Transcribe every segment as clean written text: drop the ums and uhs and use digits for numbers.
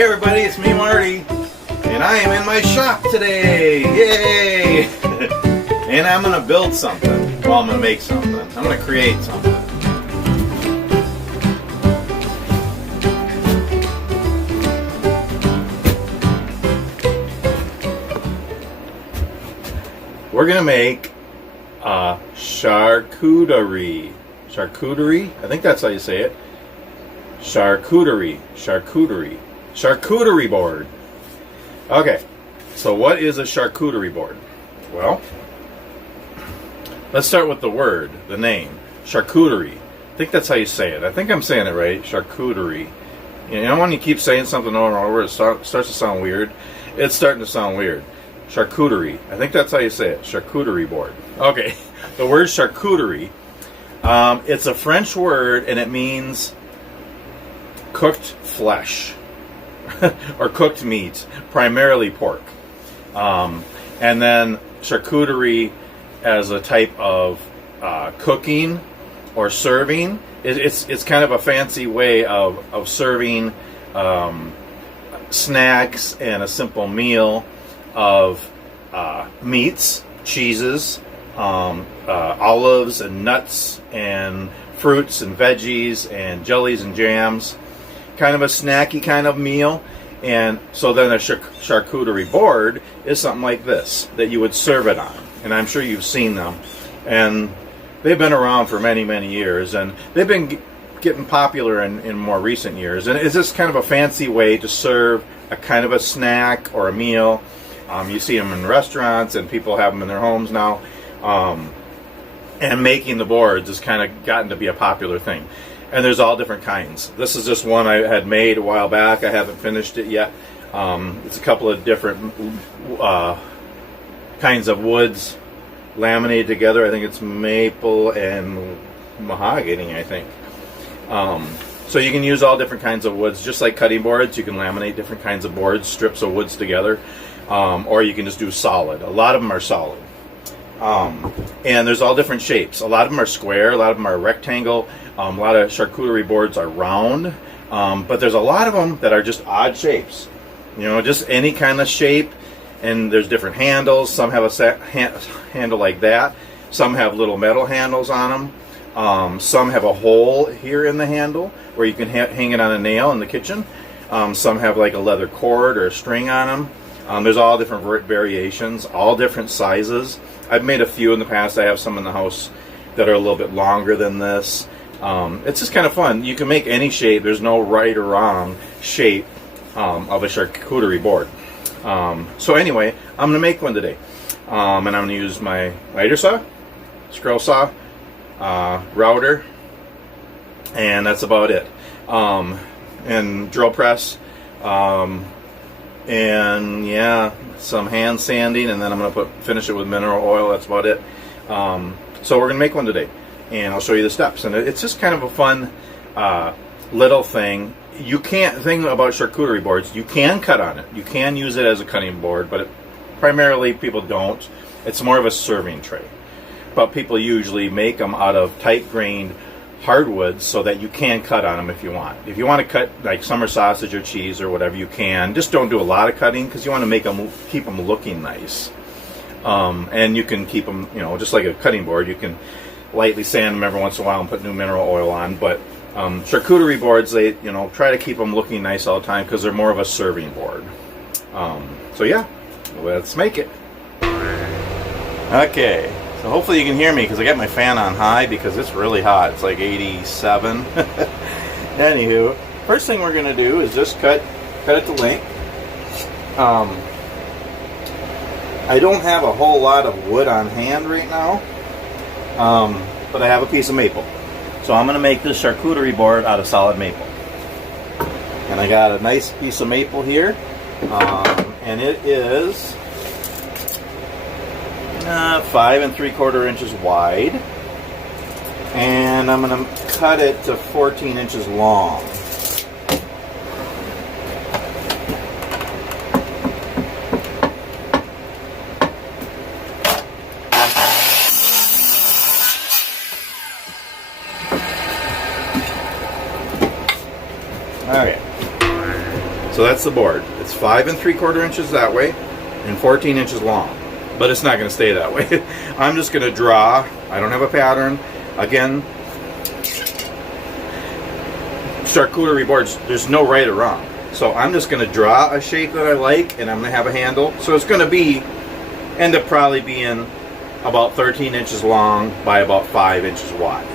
Hey everybody, it's me Marty, and I am in my shop today. Yay! And I'm gonna build something. Well, I'm gonna make something. I'm gonna create something. We're gonna make a charcuterie. Charcuterie? I think that's how you say it. Charcuterie board. Okay, so what is a charcuterie board? Well, let's start with the word, the name, charcuterie. I think that's how you say it. I think I'm saying it right, charcuterie. You know when you keep saying something over and over, it starts to sound weird? It's starting to sound weird. Charcuterie. I think that's how you say it, charcuterie board. Okay, the word charcuterie, it's a French word and it means cooked flesh or cooked meat, primarily pork. And then charcuterie as a type of cooking or serving. It's kind of a fancy way of serving snacks and a simple meal of meats, cheeses, olives and nuts and fruits and veggies and jellies and jams. Kind of a snacky kind of meal. And so then a charcuterie board is something like this that you would serve it on, and I'm sure you've seen them, and they've been around for many years, and they've been getting popular in more recent years, and it's just kind of a fancy way to serve a kind of a snack or a meal. You see them in restaurants and people have them in their homes now, and making the boards has kind of gotten to be a popular thing. And there's all different kinds. This is just one I had made a while back. I haven't finished it yet. It's a couple of different kinds of woods laminated together. I think it's maple and mahogany, I think. So you can use all different kinds of woods. Just like cutting boards, you can laminate different kinds of boards, strips of woods together. Or you can just do solid. A lot of them are solid. And there's all different shapes. A lot of them are square, a lot of them are rectangle, a lot of charcuterie boards are round, but there's a lot of them that are just odd shapes. You know, just any kind of shape, and there's different handles. Some have a handle like that. Some have little metal handles on them. Some have a hole here in the handle where you can hang it on a nail in the kitchen. Some have like a leather cord or a string on them. There's all different variations, all different sizes. I've made a few in the past. I have some in the house that are a little bit longer than this. It's just kind of fun. You can make any shape. There's no right or wrong shape of a charcuterie board. So anyway, I'm going to make one today. And I'm going to use my miter saw, scroll saw, router, and that's about it. And drill press. And yeah, some hand sanding, and then I'm going to finish it with mineral oil. That's about it. So we're going to make one today, and I'll show you the steps. And it's just kind of a fun little thing. You can't think about charcuterie boards. You can cut on it. You can use it as a cutting board, but primarily people don't. It's more of a serving tray. But people usually make them out of tight-grained hardwoods so that you can cut on them if you want. If you want to cut like summer sausage or cheese or whatever, you can. Just don't do a lot of cutting because you want to keep them looking nice. And you can keep them, you know, just like a cutting board. You can lightly sand them every once in a while and put new mineral oil on. But charcuterie boards, they, you know, try to keep them looking nice all the time because they're more of a serving board. So yeah, let's make it. Okay. So hopefully you can hear me because I got my fan on high because it's really hot. It's like 87. Anywho, first thing we're going to do is just cut it to length. I don't have a whole lot of wood on hand right now, but I have a piece of maple. So I'm going to make this charcuterie board out of solid maple. And I got a nice piece of maple here, and it is 5 3/4 inches wide, and I'm going to cut it to 14 inches long. So that's the board. It's 5 3/4 inches that way and 14 inches long. But it's not going to stay that way. I'm just going to draw. I don't have a pattern. Again, charcuterie boards, there's no right or wrong. So I'm just going to draw a shape that I like, and I'm going to have a handle. So it's going to end up probably being about 13 inches long by about 5 inches wide.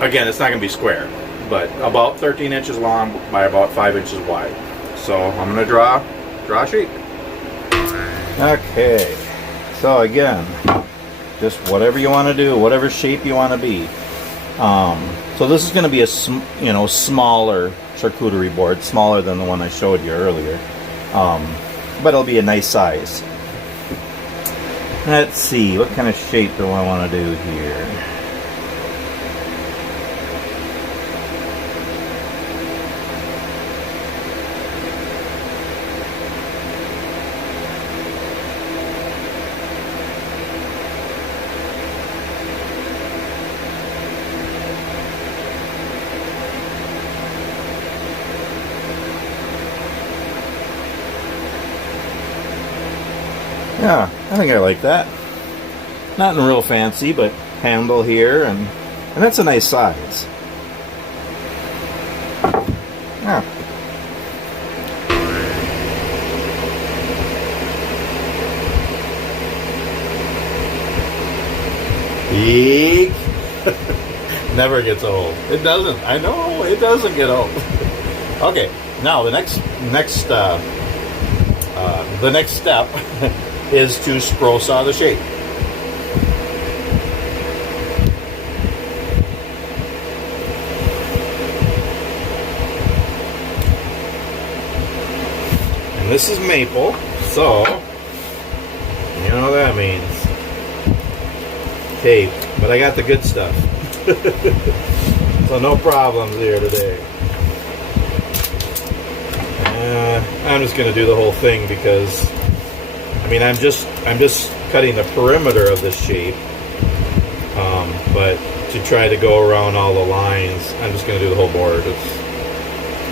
Again, it's not going to be square, but about 13 inches long by about 5 inches wide. So I'm going to draw a shape. Okay, so again, just whatever you want to do, whatever shape you want to be. So this is going to be a smaller charcuterie board, smaller than the one I showed you earlier, but it'll be a nice size. Let's see, what kind of shape do I want to do here? Yeah, I think I like that. Nothing real fancy, but handle here, and that's a nice size. Yeah. Eek. Never gets old. It doesn't. I know it doesn't get old. Okay, now the next step is to scroll saw the shape. And this is maple, so you know what that means. Tape, but I got the good stuff. So no problems here today. I'm just going to do the whole thing because I'm just cutting the perimeter of this shape, but to try to go around all the lines, I'm just going to do the whole board.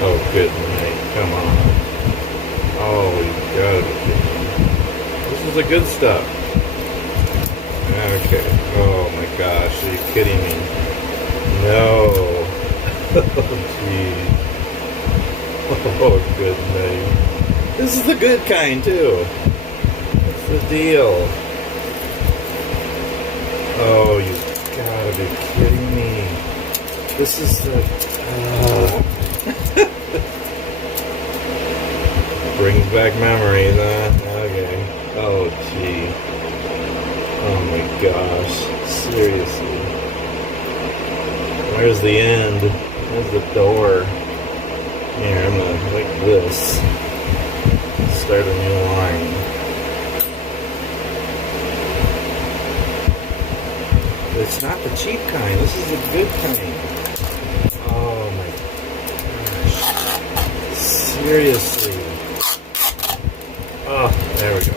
Oh, good night. Come on. Oh, you gotta be kidding me. This is the good stuff. Okay. Oh my gosh, are you kidding me? No. Oh, geez. Oh, good night. This is the good kind, too. What's the deal? Oh, you gotta be kidding me. This is the... Brings back memories, huh? Okay. Oh, gee. Oh, my gosh. Seriously. Where's the end? Where's the door? Here, I'm gonna, like this, start a new line. But it's not the cheap kind, this is the good kind. Oh my gosh. Seriously. Oh, there we go.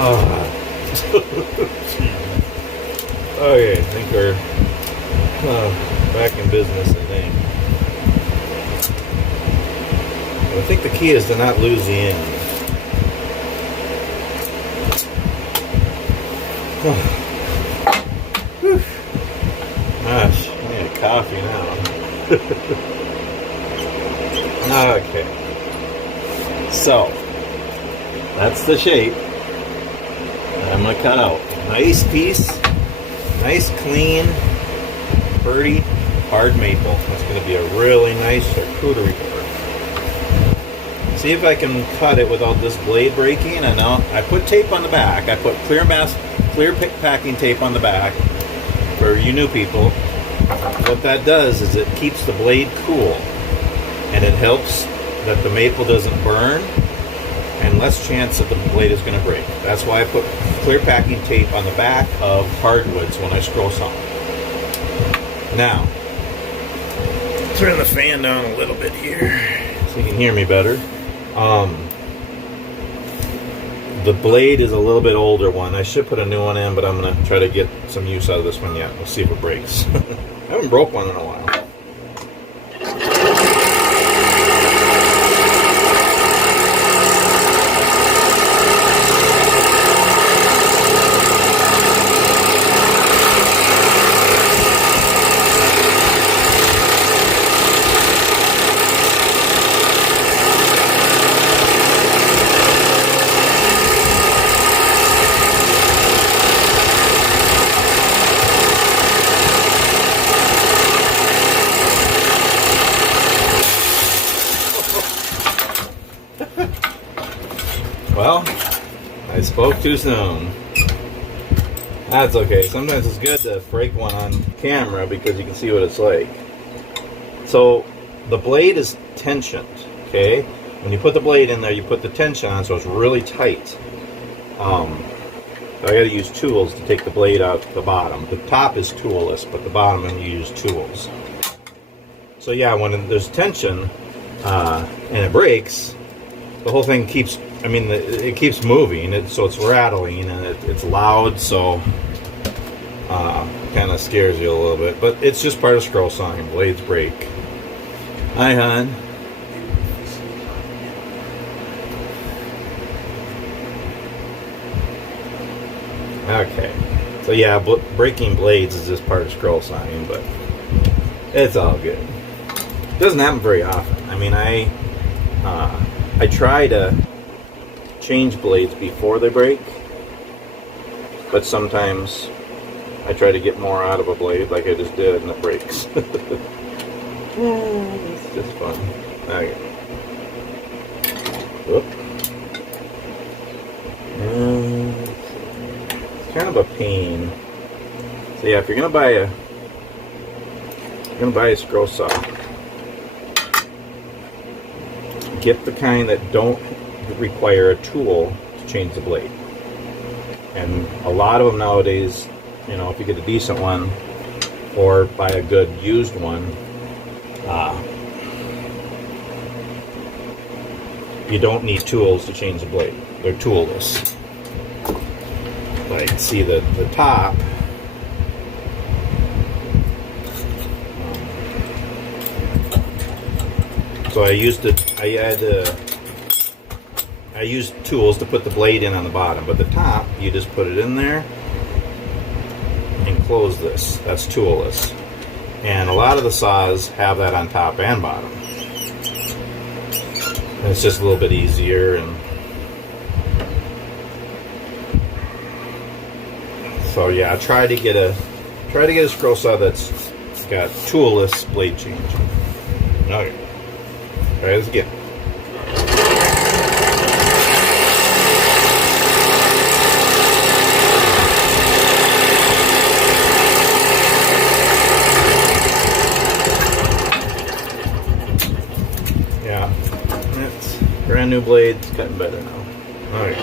Oh. Okay, I think we're back in business, I think. I think the key is to not lose the end. Gosh, I need a coffee now. Okay. So, that's the shape I'm going to cut out. Nice piece, nice clean, pretty, hard maple. That's going to be a really nice charcuterie board. See if I can cut it without this blade breaking. And now I put tape on the back. I put clear packing tape on the back for you new people. What that does is it keeps the blade cool, and it helps that the maple doesn't burn and less chance that the blade is going to break. That's why I put clear packing tape on the back of hardwoods when I scroll saw. Now, turn the fan down a little bit here so you can hear me better. The blade is a little bit older one. I should put a new one in, but I'm going to try to get some use out of this one yet. We'll see if it breaks. I haven't broke one in a while. Well, I spoke too soon. That's okay. Sometimes it's good to break one on camera because you can see what it's like. So the blade is tensioned, okay? When you put the blade in there, you put the tension on so it's really tight. So I got to use tools to take the blade out the bottom. The top is toolless, but the bottom you use tools. So yeah, when there's tension and it breaks, the whole thing keeps, it keeps moving, so it's rattling and it's loud, so kind of scares you a little bit. But it's just part of scroll sawing. Blades break. Hi, hon. Okay. So yeah, breaking blades is just part of scroll sawing, but it's all good. It doesn't happen very often. I try to change blades before they break, but sometimes I try to get more out of a blade like I just did and it breaks. It's just fun. Okay. Whoop. It's kind of a pain. So yeah, if you're gonna buy a scroll saw, get the kind that don't require a tool to change the blade. And a lot of them nowadays, if you get a decent one or buy a good used one, you don't need tools to change the blade. They're toolless. Like, see the top. So I used tools to put the blade in on the bottom, but the top, you just put it in there and close this. That's toolless. And a lot of the saws have that on top and bottom. And it's just a little bit easier. And so yeah, try to get a scroll saw that's got toolless blade change. Okay. Try this again. Yeah, it's brand new blades, cutting better now. All right.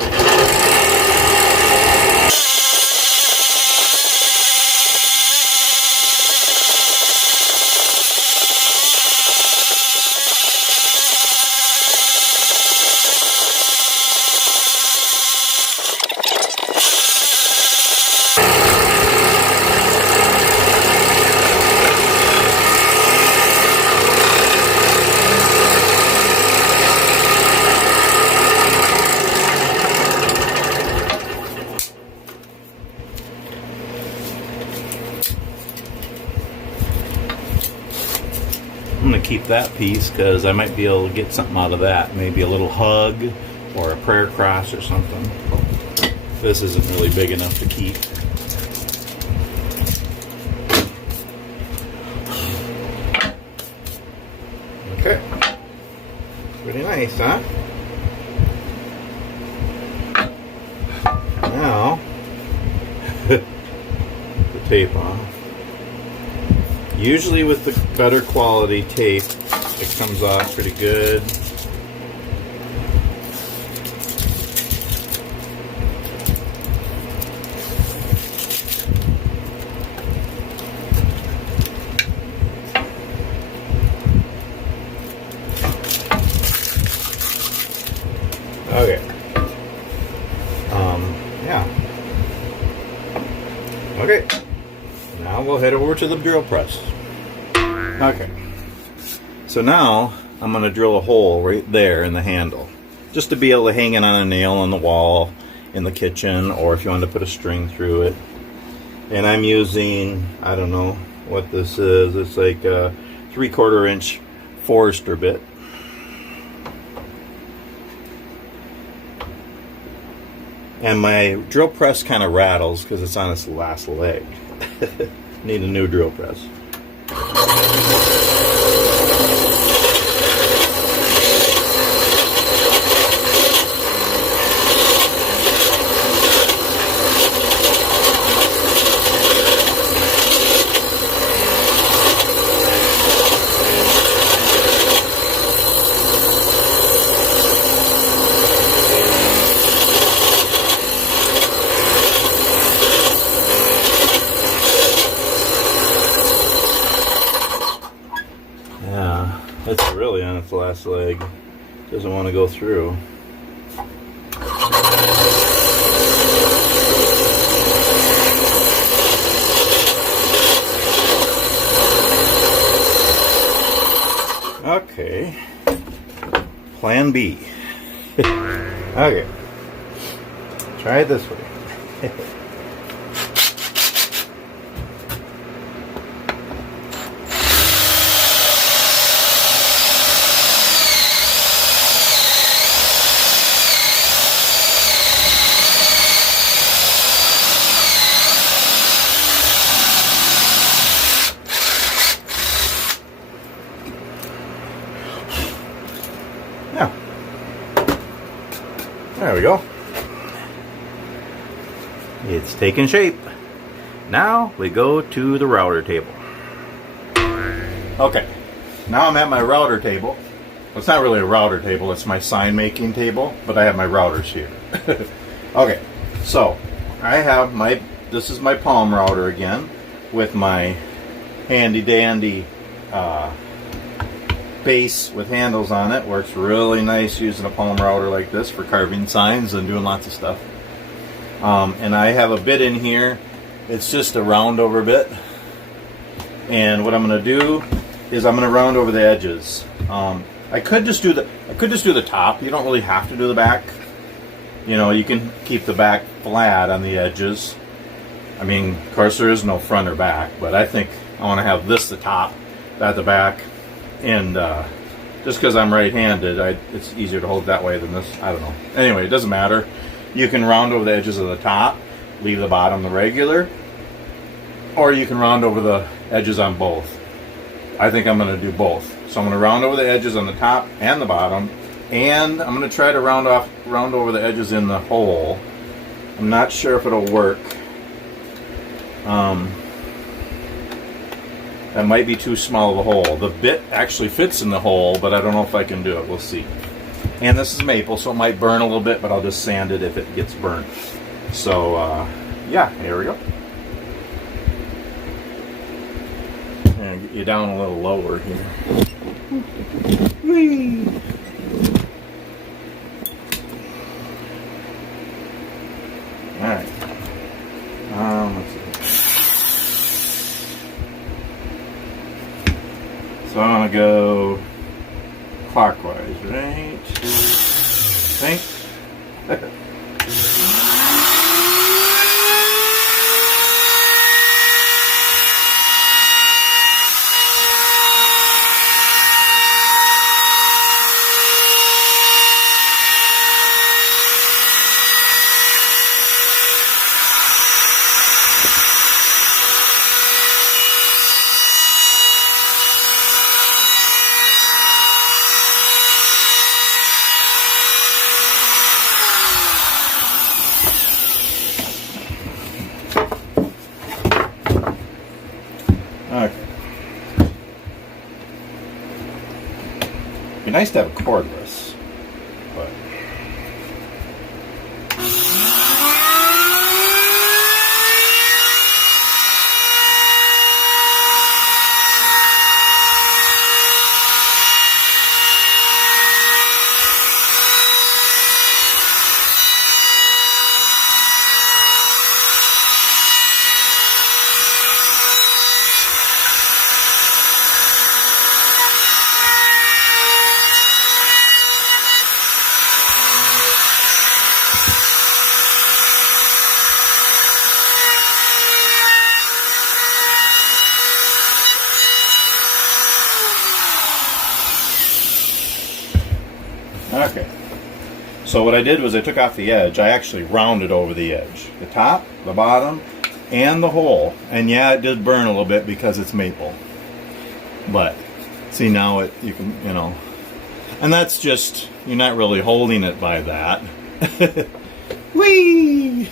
I'm going to keep that piece because I might be able to get something out of that. Maybe a little hug or a prayer cross or something. This isn't really big enough to keep. Okay. Pretty nice, huh? Now, the tape off. Usually with the better quality tape, it comes off pretty good. Okay. Okay, now we'll head over to the drill press. Okay, so now I'm going to drill a hole right there in the handle, just to be able to hang it on a nail on the wall in the kitchen, or if you want to put a string through it. And I'm using, I don't know what this is, it's like a 3/4 inch Forester bit. And my drill press kind of rattles because it's on its last leg. Need a new drill press. It's really on its last leg. Doesn't want to go through. Okay. Plan B. Okay. Try it this way. Yeah. There we go. It's taking shape. Now we go to the router table. Okay. Now I'm at my router table. Well, it's not really a router table, it's my sign making table, but I have my routers here. Okay. So I have this is my palm router again with my handy dandy base with handles on it. Works really nice using a palm router like this for carving signs and doing lots of stuff. And I have a bit in here. It's just a round over bit. And what I'm going to do is I'm going to round over the edges. I could just do the top. You don't really have to do the back. You know, you can keep the back flat on the edges. I mean, of course there is no front or back, but I think I want to have this the top, that the back. And just because I'm right-handed, it's easier to hold that way than this. I don't know. Anyway, it doesn't matter. You can round over the edges of the top, leave the bottom the regular, or you can round over the edges on both. I think I'm going to do both. So I'm going to round over the edges on the top and the bottom, and I'm going to try to round over the edges in the hole. I'm not sure if it'll work. That might be too small of a hole. The bit actually fits in the hole, but I don't know if I can do it. We'll see. And this is maple, so it might burn a little bit, but I'll just sand it if it gets burnt. So, yeah, here we go. And get you down a little lower here. Whee! Alright. Let's see. So I'm going to go clockwise, right? Think. Okay. Be nice to have a cordless, but So what I did was I took off the edge. I actually rounded over the edge. The top, the bottom, and the hole. And yeah, it did burn a little bit because it's maple. But see, now you can, you know. And that's just, you're not really holding it by that. Whee!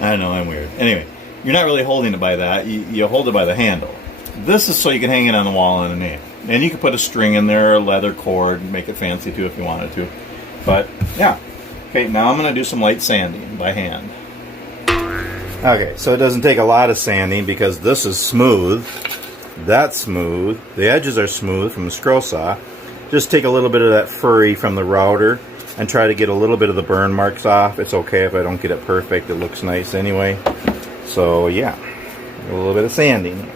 I know, I'm weird. Anyway, you're not really holding it by that. You hold it by the handle. This is so you can hang it on the wall on a nail. And you can put a string in there, or a leather cord, and make it fancy too if you wanted to. But, yeah. Okay, now I'm going to do some light sanding by hand. Okay, so it doesn't take a lot of sanding because this is smooth. That's smooth. The edges are smooth from the scroll saw. Just take a little bit of that furry from the router and try to get a little bit of the burn marks off. It's okay if I don't get it perfect. It looks nice anyway. So, yeah. A little bit of sanding.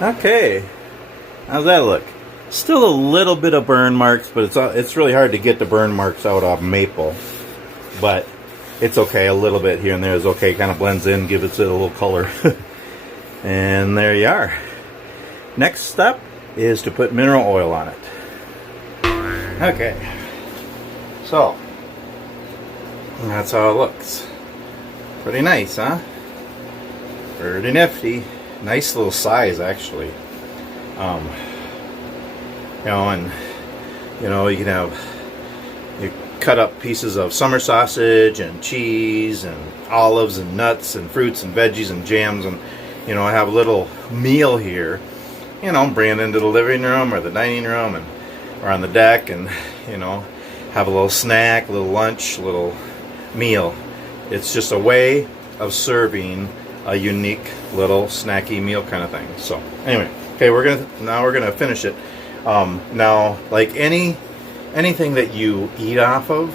Okay, how's that look? Still a little bit of burn marks, but it's really hard to get the burn marks out of maple. But it's okay, a little bit here and there is okay. Kind of blends in, gives it a little color. And there you are. Next step is to put mineral oil on it. Okay, so that's how it looks. Pretty nice, huh? Pretty nifty. Nice little size, actually. You know, and you can you cut up pieces of summer sausage and cheese and olives and nuts and fruits and veggies and jams, and I have a little meal here. Bring it into the living room or the dining room or on the deck, and have a little snack, a little lunch, a little meal. It's just a way of serving a unique little snacky meal kind of thing. So anyway, okay, we're gonna finish it. Now, like anything that you eat off of,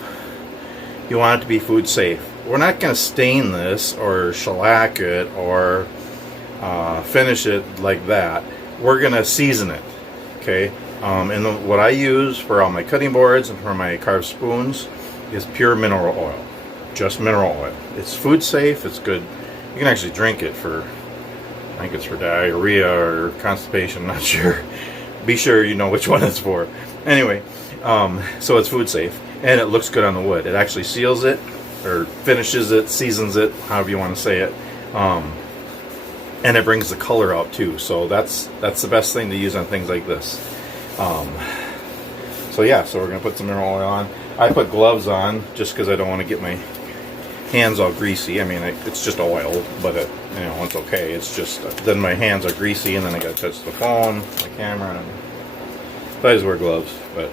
you want it to be food safe. We're not gonna stain this or shellac it or finish it like that. We're gonna season it. Okay, and what I use for all my cutting boards and for my carved spoons is pure mineral oil. Just mineral oil. It's food safe. It's good. You can actually drink it I think it's for diarrhea or constipation, not sure. Be sure you know which one it's for. Anyway, so it's food safe, and it looks good on the wood. It actually seals it, or finishes it, seasons it, however you want to say it. And it brings the color out too, so that's the best thing to use on things like this. So yeah, so we're going to put some mineral oil on. I put gloves on just because I don't want to get my hands all greasy. I mean, it's just oil, but it's okay. It's just then my hands are greasy, and then I got to touch the phone, the camera, and so I just wear gloves. But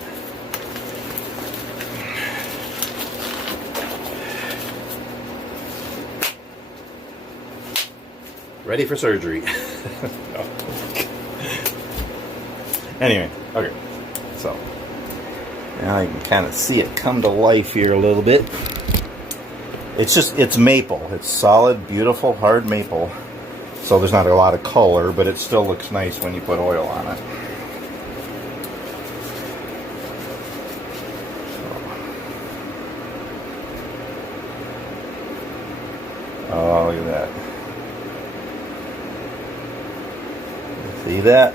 ready for surgery. Anyway, okay. So now you can kind of see it come to life here a little bit. It's maple. It's solid, beautiful, hard maple. So there's not a lot of color, but it still looks nice when you put oil on it. Oh, look at that. See that?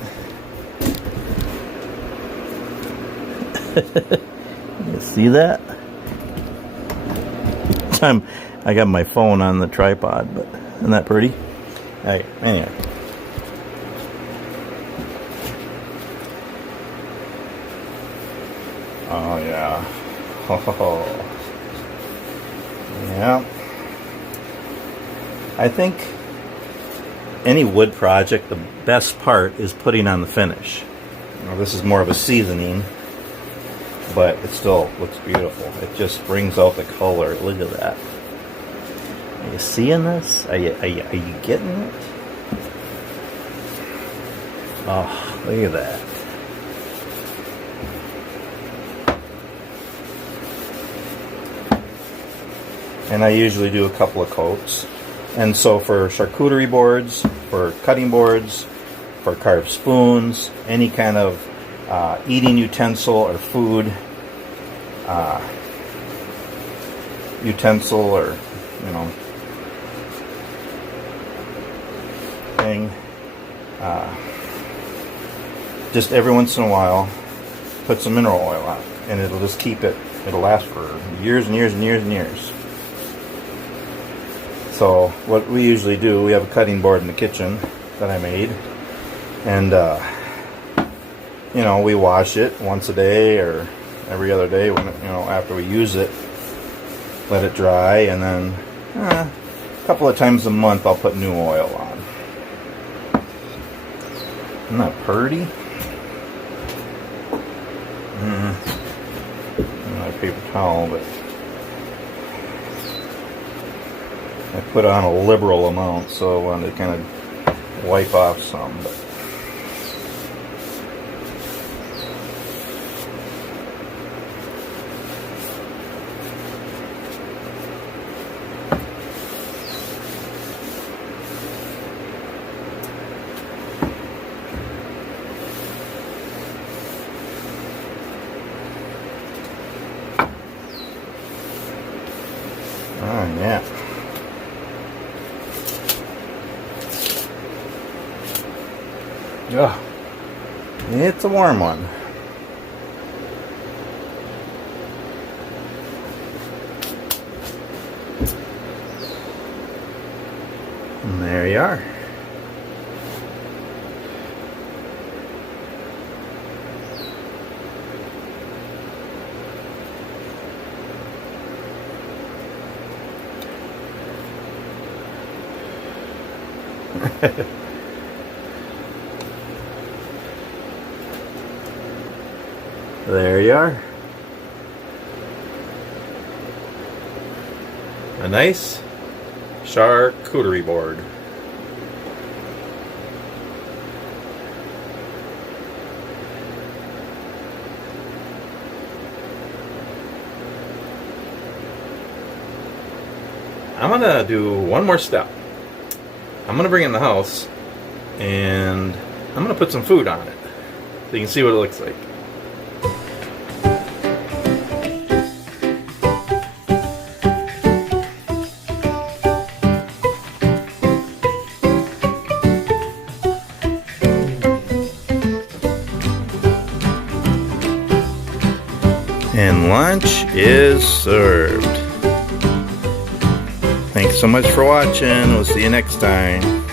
You see that? I got my phone on the tripod, but isn't that pretty? Hey, anyway. Oh yeah. Oh. Yeah. I think any wood project, the best part is putting on the finish. Now, this is more of a seasoning. but it still looks beautiful. It just brings out the color. Look at that. Are you seeing this? Are you getting it? Oh, look at that. And I usually do a couple of coats. And so for charcuterie boards, for cutting boards, for carved spoons, any kind of eating utensil or food utensil or, you know, thing, just every once in a while put some mineral oil on it, and it'll just keep it, it'll last for years and years and years and years. So what we usually do, we have a cutting board in the kitchen that I made, and you know, we wash it once a day or every other day when, you know, after we use it, let it dry, and then a couple of times a month I'll put new oil on. Isn't that pretty? Not a paper towel, but I put on a liberal amount, so I wanted to kind of wipe off some. But oh yeah. Oh, it's a warm one. And there you are. There you are. A nice charcuterie board. I'm gonna do one more step. I'm gonna bring it in the house and I'm gonna put some food on it so you can see what it looks like. And lunch is served. Thanks so much for watching. We'll see you next time.